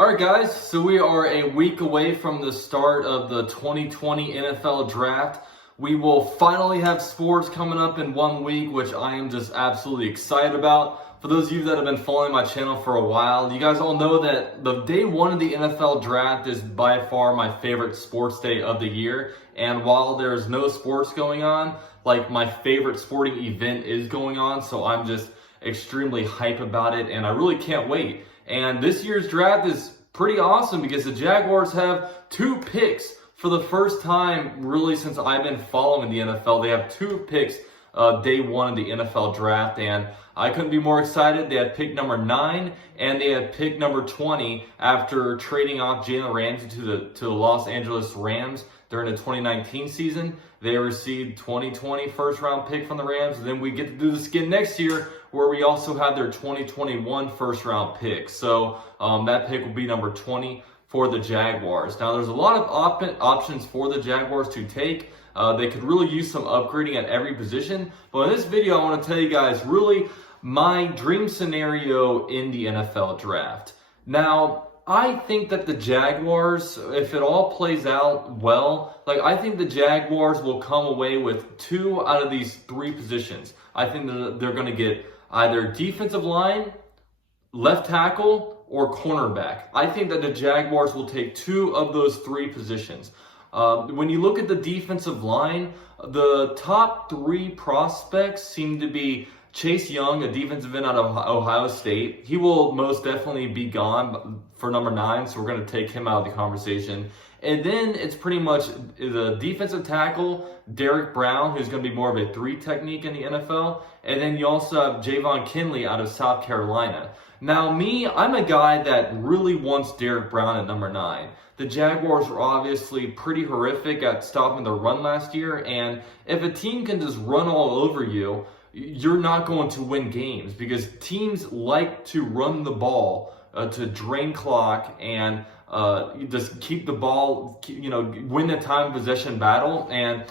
Alright guys, so we are a week away from the start of the 2020 NFL Draft. We will finally have sports coming up in 1 week, which I am just absolutely excited about. For those of you that have been following my channel for a while, you guys all know that the day one of the NFL Draft is by far my favorite sports day of the year. And while there's no sports going on, like my favorite sporting event is going on, so I'm just extremely hype about it and I really can't wait. And this year's draft is pretty awesome because the Jaguars have 2 picks for the first time really since I've been following the NFL. They have 2 picks day one of the NFL draft, and I couldn't be more excited. They had pick number 9 and they had pick number 20 after trading off Jalen Ramsey to the Los Angeles Rams during the 2019 season. They received 2020 first round pick from the Rams, and then we get to do this again next year where we also have their 2021 first round pick. So that pick will be number 20 for the Jaguars. Now there's a lot of options for the Jaguars to take. They could really use some upgrading at every position. But in this video, I want to tell you guys really my dream scenario in the NFL draft. Now, I think that the Jaguars, if it all plays out well, I think the Jaguars will come away with 2 out of these 3 positions. I think that they're going to get either defensive line, left tackle, or cornerback. I think that the Jaguars will take 2 of those 3 positions. When you look at the defensive line, the top 3 prospects seem to be Chase Young, a defensive end out of Ohio State. He will most definitely be gone for number 9, so we're going to take him out of the conversation. And then it's pretty much the defensive tackle, Derek Brown, who's going to be more of a 3 technique in the NFL. And then you also have Javon Kinley out of South Carolina. Now me, I'm a guy that really wants Derek Brown at number 9. The Jaguars were obviously pretty horrific at stopping the run last year. And if a team can just run all over you, you're not going to win games because teams like to run the ball to drain clock and just keep the ball, win the time possession battle. And,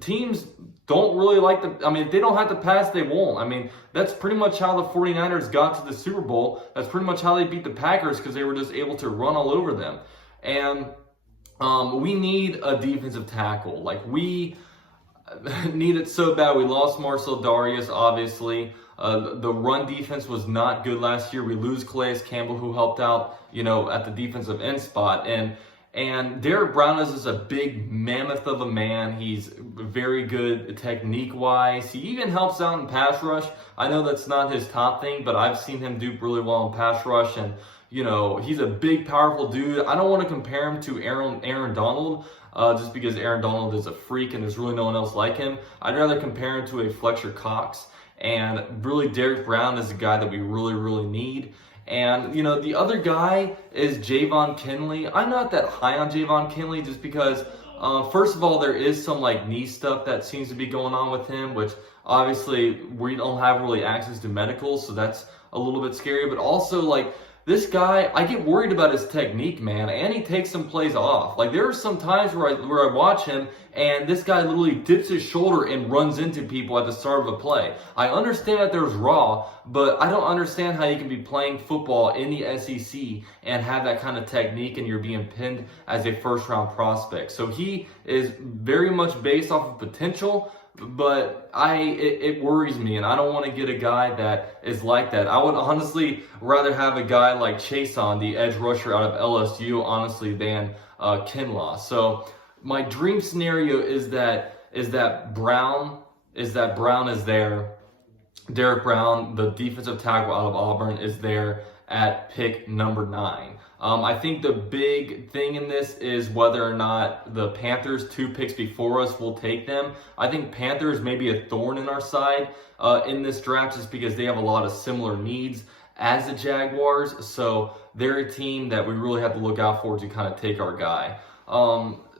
teams don't really like if they don't have to pass, they won't. That's pretty much how the 49ers got to the Super Bowl. That's pretty much how they beat the Packers because they were just able to run all over them. And we need a defensive tackle. We need it so bad. We lost Marcel Darius, obviously. The run defense was not good last year. We lose Calais Campbell, who helped out, at the defensive end spot. And Derek Brown is just a big mammoth of a man. He's very good technique-wise. He even helps out in pass rush. I know that's not his top thing, but I've seen him do really well in pass rush. And, he's a big, powerful dude. I don't want to compare him to Aaron Donald, just because Aaron Donald is a freak and there's really no one else like him. I'd rather compare him to a Fletcher Cox. And really, Derek Brown is a guy that we really, really need. And, the other guy is Javon Kinley. I'm not that high on Javon Kinley just because, first of all, there is some, knee stuff that seems to be going on with him, which obviously we don't have really access to medicals, so that's a little bit scary. But also, this guy, I get worried about his technique, man, and he takes some plays off. There are some times where I watch him, and this guy literally dips his shoulder and runs into people at the start of a play. I understand that there's raw, but I don't understand how you can be playing football in the SEC and have that kind of technique and you're being pinned as a first-round prospect. So he is very much based off of potential, but it worries me, and I don't want to get a guy that is like that. I would honestly rather have a guy like Chason, the edge rusher out of LSU, honestly, than Kinlaw. So my dream scenario is that Brown is there. Derek Brown, the defensive tackle out of Auburn, is there at pick number 9. I think the big thing in this is whether or not the Panthers, 2 picks before us, will take them. I think Panthers may be a thorn in our side in this draft just because they have a lot of similar needs as the Jaguars. So they're a team that we really have to look out for to kind of take our guy.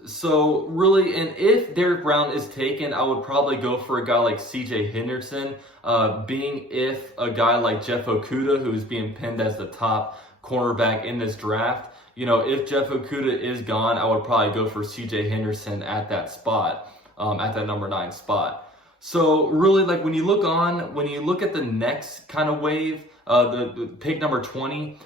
So really, and if Derek Brown is taken, I would probably go for a guy like CJ Henderson, being if a guy like Jeff Okudah, who's being pinned as the top cornerback in this draft, if Jeff Okudah is gone, I would probably go for CJ Henderson at that spot, at that number 9 spot. So really, when you look at the next kind of wave, the pick number 20,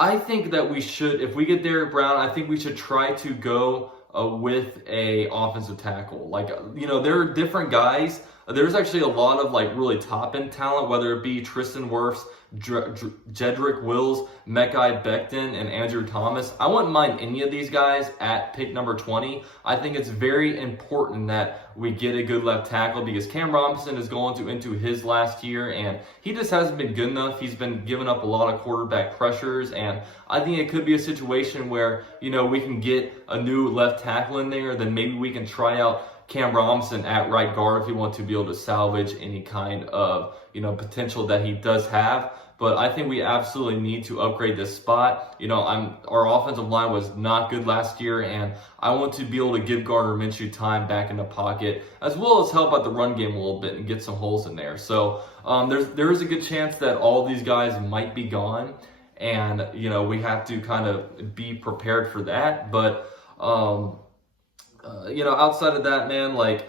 I think that we should, if we get Derrick Brown, I think we should try to go with a offensive tackle. Like, there are different guys. There's actually a lot of like really top end talent, whether it be Tristan Wirfs, Jedrick Wills, Mekhi Becton, and Andrew Thomas. I wouldn't mind any of these guys at pick number 20. I think it's very important that we get a good left tackle because Cam Robinson is going into his last year and he just hasn't been good enough. He's been giving up a lot of quarterback pressures, and I think it could be a situation where, we can get a new left tackle in there, then maybe we can try out Cam Robinson at right guard if we want to be able to salvage any kind of, potential that he does have. But I think we absolutely need to upgrade this spot. Our offensive line was not good last year, and I want to be able to give Gardner Minshew time back in the pocket, as well as help out the run game a little bit and get some holes in there. So there is a good chance that all these guys might be gone, and we have to kind of be prepared for that. But outside of that, man, like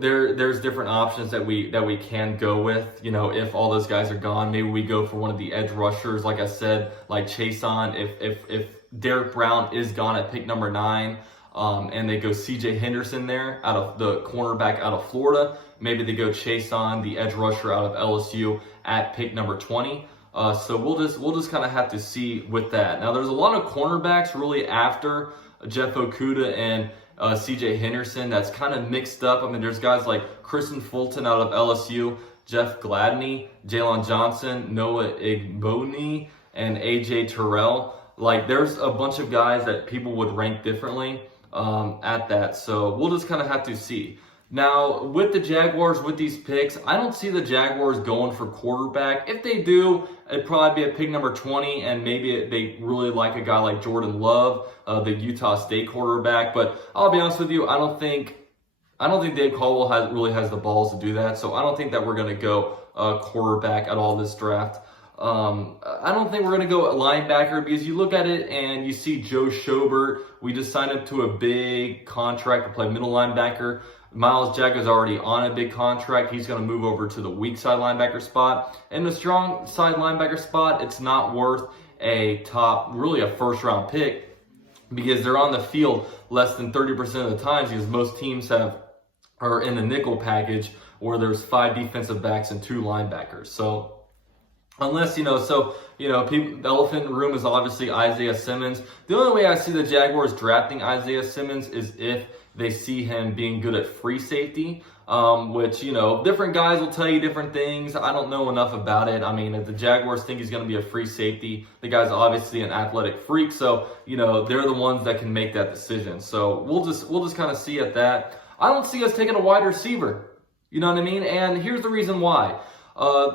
there's different options that we can go with. If all those guys are gone, maybe we go for one of the edge rushers, like I said, like Chason. If Derrick Brown is gone at pick number 9, and they go CJ Henderson there out of the cornerback out of Florida, maybe they go Chason, the edge rusher out of LSU, at pick number 20. So we'll just kind of have to see with that. Now there's a lot of cornerbacks really after Jeff Okudah and CJ Henderson that's kind of mixed up. I mean, there's guys like Kristen Fulton out of LSU, Jeff Gladney, Jalen Johnson, Noah Igboni, and AJ Terrell. Like, there's a bunch of guys that people would rank differently at that. So we'll just kind of have to see. Now, with the Jaguars, with these picks, I don't see the Jaguars going for quarterback. If they do, it'd probably be at pick number 20, and maybe they really like a guy like Jordan Love, the Utah State quarterback. But I'll be honest with you, I don't think Dave Caldwell really has the balls to do that. So I don't think that we're going to go quarterback at all this draft. I don't think we're going to go linebacker, because you look at it and you see Joe Schobert. We just signed up to a big contract to play middle linebacker. Miles Jack is already on a big contract. He's going to move over to the weak side linebacker spot. In the strong side linebacker spot, it's not worth a first round pick, because they're on the field less than 30% of the times, because most teams are in the nickel package where there's 5 defensive backs and 2 linebackers. So unless, the elephant in the room is obviously Isaiah Simmons. The only way I see the Jaguars drafting Isaiah Simmons is if they see him being good at free safety, which, different guys will tell you different things. I don't know enough about it. I mean, if the Jaguars think he's going to be a free safety, the guy's obviously an athletic freak. So, they're the ones that can make that decision. So we'll just kind of see at that. I don't see us taking a wide receiver. You know what I mean? And here's the reason why.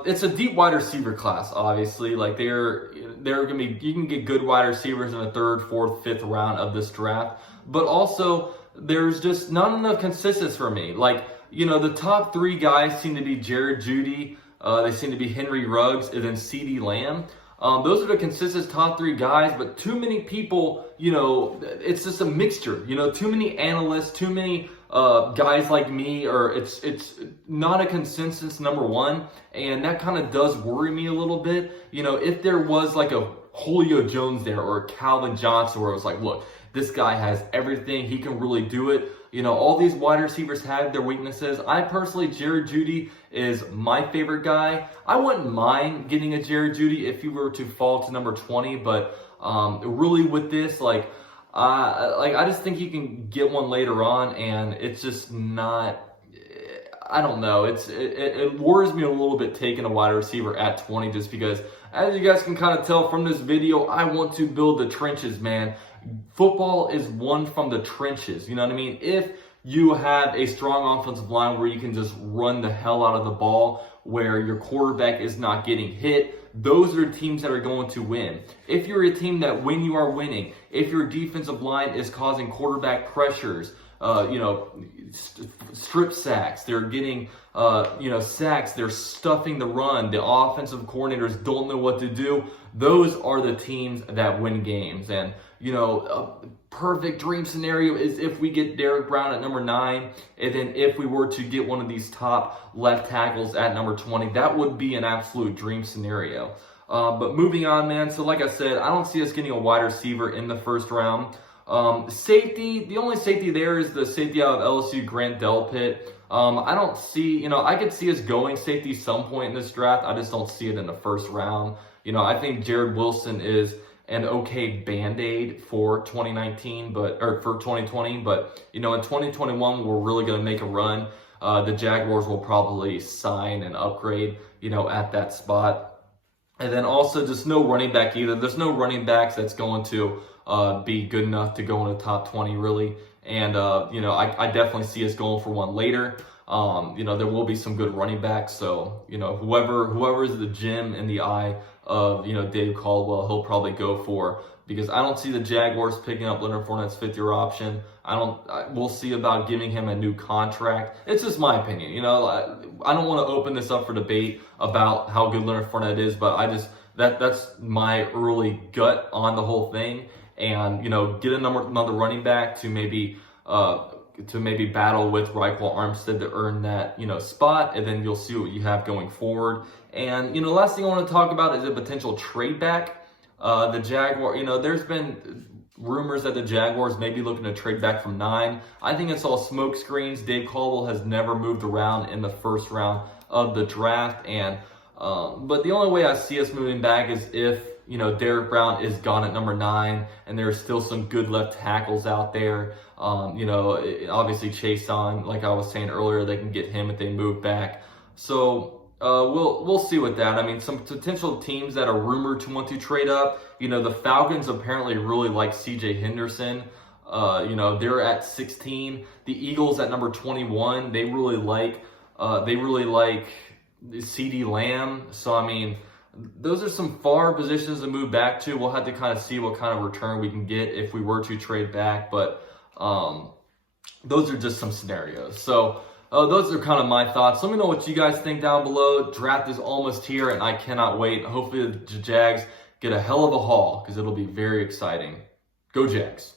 It's a deep wide receiver class, obviously. Like, they're going to be, you can get good wide receivers in the 3rd, 4th, 5th round of this draft. But also, there's just not enough consistency for me. Like, the top 3 guys seem to be Jared Jeudy, they seem to be Henry Ruggs, and then CeeDee Lamb. Those are the consistent top 3 guys, but too many people, it's just a mixture. Too many analysts, too many guys like me, or it's not a consensus number 1, and that kind of does worry me a little bit. If there was like a Julio Jones there or a Calvin Johnson, where it was like, look, this guy has everything, he can really do it. All these wide receivers have their weaknesses. I personally, Jared Jeudy is my favorite guy. I wouldn't mind getting a Jared Jeudy if he were to fall to number 20, but really with this, I just think you can get one later on, and it's just not, I don't know. It worries me a little bit taking a wide receiver at 20, just because, as you guys can kind of tell from this video, I want to build the trenches, man. Football is won from the trenches. You know what I mean? If you have a strong offensive line where you can just run the hell out of the ball, where your quarterback is not getting hit, those are teams that are going to win. If you're a team that when you are winning, if your defensive line is causing quarterback pressures, strip sacks, they're getting, sacks, they're stuffing the run, the offensive coordinators don't know what to do, those are the teams that win games. And, a perfect dream scenario is if we get Derrick Brown at number 9, and then if we were to get one of these top left tackles at number 20, that would be an absolute dream scenario. But moving on, man. So like I said, I don't see us getting a wide receiver in the first round. Safety, the only safety there is the safety out of LSU, Grant Delpit. I don't see, I could see us going safety some point in this draft. I just don't see it in the first round. I think Jared Wilson is an okay Band-Aid for 2019, or for 2020. But, in 2021, we're really going to make a run. The Jaguars will probably sign and upgrade, at that spot. And then also just no running back either. There's no running backs that's going to be good enough to go in the top 20 really. And, I definitely see us going for one later. There will be some good running backs. So, whoever is the gem in the eye of, Dave Caldwell, he'll probably go for, because I don't see the Jaguars picking up Leonard Fournette's fifth-year option. We'll see about giving him a new contract. It's just my opinion. I don't want to open this up for debate about how good Leonard Fournette is, but that's my early gut on the whole thing. And, get another running back to maybe battle with Raekwon Armstead to earn that, spot, and then you'll see what you have going forward. And, last thing I want to talk about is a potential trade back. The Jaguar, there's been rumors that the Jaguars may be looking to trade back from 9. I think it's all smoke screens. Dave Caldwell has never moved around in the first round of the draft. And, but the only way I see us moving back is if, Derrick Brown is gone at number 9 and there's still some good left tackles out there. Obviously Chase on, like I was saying earlier, they can get him if they move back. So, we'll see with that. I mean, some potential teams that are rumored to want to trade up. The Falcons apparently really like CJ Henderson. They're at 16. The Eagles at number 21. They really like CeeDee Lamb. So I mean, those are some far positions to move back to. We'll have to kind of see what kind of return we can get if we were to trade back. But those are just some scenarios. So. Those are kind of my thoughts. Let me know what you guys think down below. Draft is almost here, and I cannot wait. Hopefully the Jags get a hell of a haul, because it'll be very exciting. Go Jags.